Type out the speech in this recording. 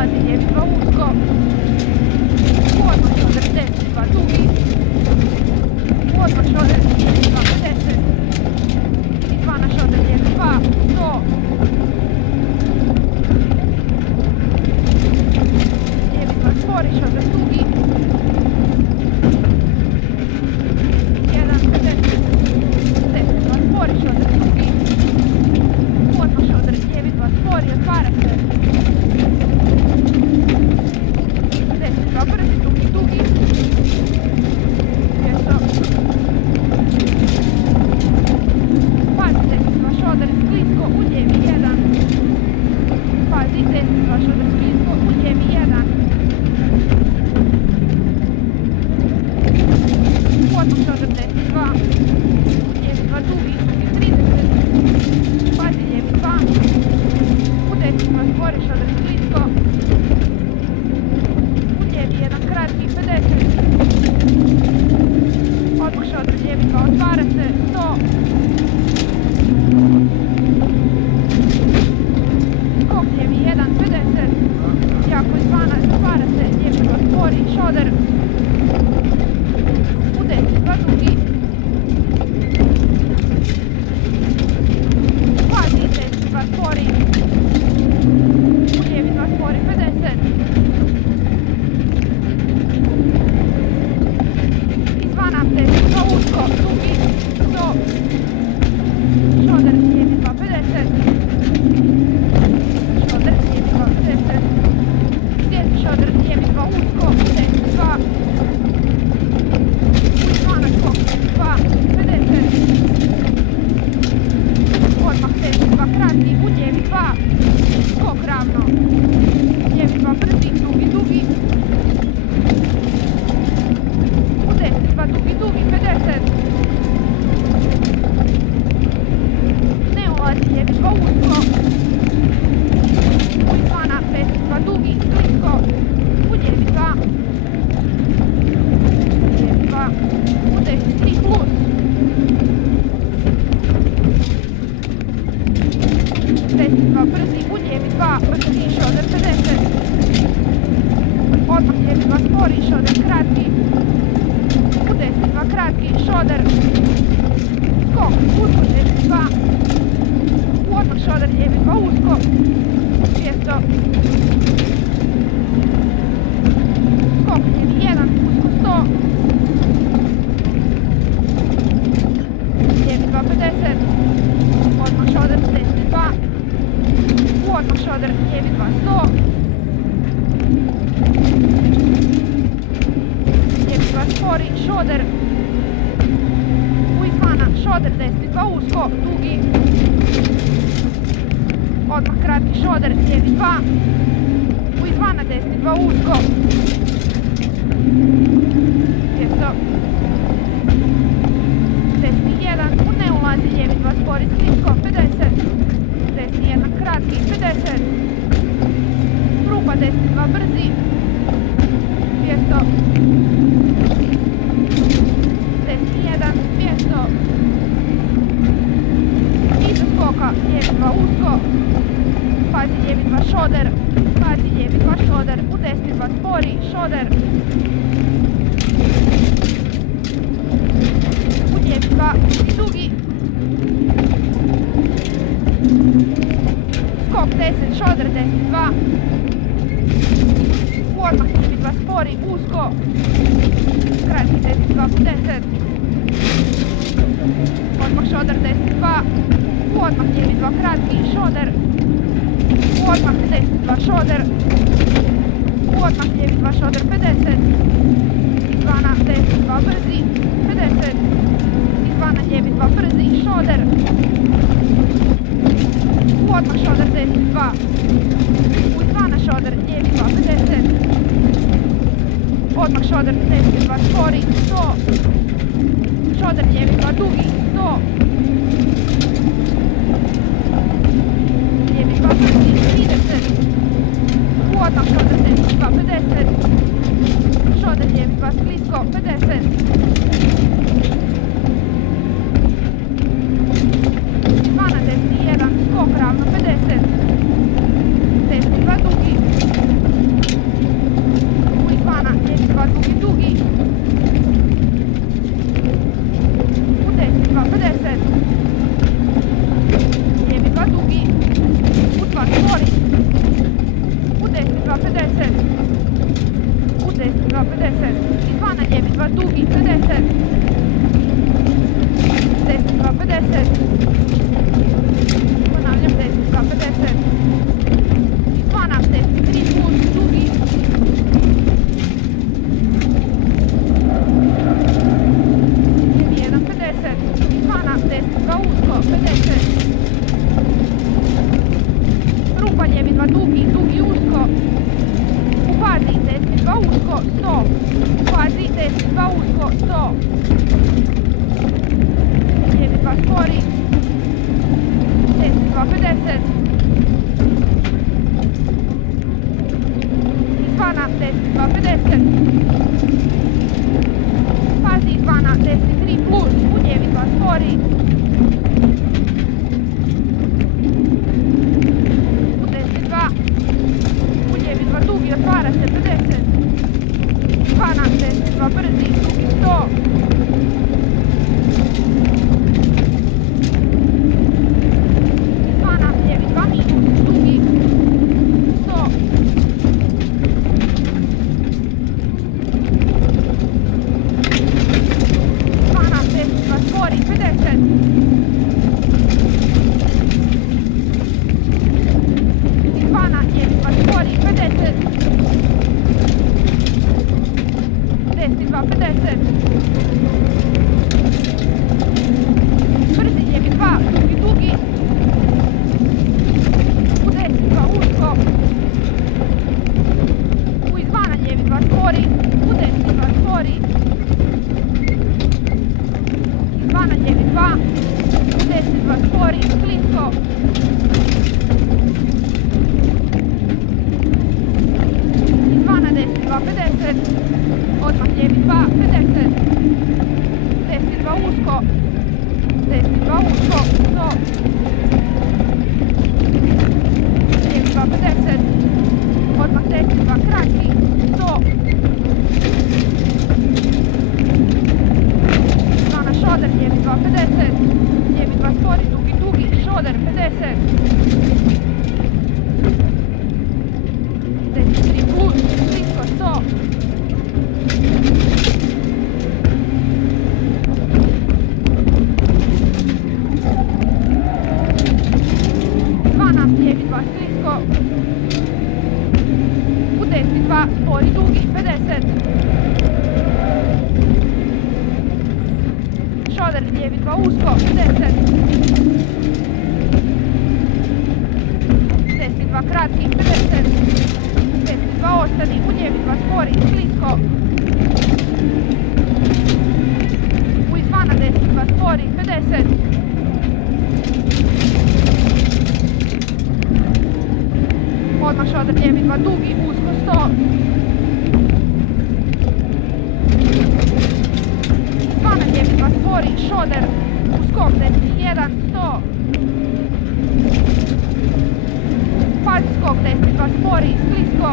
ulazi lijevi 2 usko. Odmah šoder desni 2 dugi. Odmah šoder lijevi 2 50. Izvana šoder lijevi 2 100. Lijevi 2 spori šoder dugi. 1 50. Desni 2 spori šoder dugi. Odmah šoder lijevi 2 spori, otvara se. Desni 2 brzi, dugi, dugi. 200. Pazi, desni 2 šoder sklisko, u lijevi 1. Pazi, desni 2 šoder sklisko, u lijevi 1. Odmah šoder desni 2. Lijevi 2 dugi, dugi 30. Pazi, lijevi 2. U desni 2 spori šoder sklisko. U lijevi 1 kratki 50. Odmah šoder lijevi 2 otvara se 100. Skok lijevi 1 50. Jako izvana otvara se lijevi 2 spori šoder. U desni 2 dugi. Pazi, desni 2 spori. U lijevi 2 spori 50. Izvana desni 2 usko, dugi 100. Šoder lijevi 2 50. Šoder lijevi 2 50. Slijedi šoder lijevi 2 usko, desni 2. Izvana skok lijevi 2 50. Odmah desni 2 kratki, u lijevi 2. Skok ravno. Lijevi 2 brzi, dugi, dugi. U desni 2 dugi, dugi 50. Ne ulazi lijevi 2 usko. U izvana desni 2 dugi, sklisko. U lijevi 2. Lijevi 2. U desni 3 plus. Desni 2 brzi, u lijevi 2, brzi šoder 50. Odmah lijevi 2 spori, šoder kratki. U desni 2 kratki, šoder. Skok, usko desni 2. Odmah šoder lijevi 2 usko. 200. Skok lijevi 1, usko 100. Lijevi 2 50. Odmah šoder desni 2. Odmah šoder lijevi 2 100. Lijevi 2 spori, šoder. U izvana šoder desni 2 usko, dugi. Odmah kratki šoder lijevi 2. U izvana desni 2 usko. 200. Desni 1, u ne ulazi lijevi 2 spori sklisko 50. Desni 1 kratki 50. Grupa desni 2 brzi 200. Desni 1 200. Iza skoka lijevi 2 usko. Pazi lijevi 2 šoder. Pazi lijevi 2 šoder. U desni 2 spori šoder. U lijevi 2 dugi. Skok 10, šoder desni 2. Odmah lijevi 2 spori, usko. Kratki desni 2 10. Odmah šoder desni 2. Odmah lijevi 2 kratki, šoder. Odmah desni 2 šoder. Odmah lijevi 2 šoder 50. Izvana desni 2 brzi 50. Izvana lijevi 2 brzi, šoder. Odmah šoder desni 2. Izvana šoder lijevi 2 50. Odmah šoder desni 2 spori 100. Šoder lijevi 2 dugi 100. Lijevi 2 brzi 30. Odmah šoder desni 2 50. Šoder lijevi 2 sklisko 50. Izvana desni 1, skok ravno 50. Desni 2 dugi. dugi, 50. 10-2, 50. Ponavljam, 10-2, 50. Izvana, 10-3 plus, dugi. 1, 50. Izvana, 10-2 usko, 50. Rupa lijevi 2 dugi, dugi usko. U fazi 10-2 usko, 100. U fazi 10-2 usko, 100. Lijevi 2 spori. 10-2, 50. Izvana 10-2, 50. Fazi izvana 10-3 plus, u lijevi 2 spori. U 10-2. U lijevi 2 dugi, otvara se 50. Izvana 10-2 brzi, dugi 100. Izvana lijevi 2 minus, dugi 100. Izvana 10-2 spori, 50. Izvana lijevi 2 spori, 50. 10-2, 50. Brzi lijevi 2, dugi, dugi. U 10-2 usko. U izvana lijevi 2 spori. U 10-2 spori. Izvana lijevi 2. U 10-2 spori, sklisko. Izvana 10-2, 50. Odmah lijevi 2, 50. 10-2 usko. 10-2 usko, 100. Lijevi 2, 50. Odmah 10-2 kratki, 100. Izvana šoder, lijevi 2, 50. Lijevi 2 spori, dugi, dugi, šoder, 50. 10-3 plus, sklisko, 100. Izvana, lijevi 2 sklisko. U 10-2 spori, dugi, 50. Šoder, lijevi 2 usko, 50. 10-2 kratki, 50. 10-2 ostani, u lijevi 2 spori, sklisko. U izvana 10-2 spori, 50. Odmah šoder, lijevi 2 dugi, usko, 100. Izvana lijevi 2 spori, šoder, u skok 10-1, 100. Fazi skok 10-2 spori, sklisko.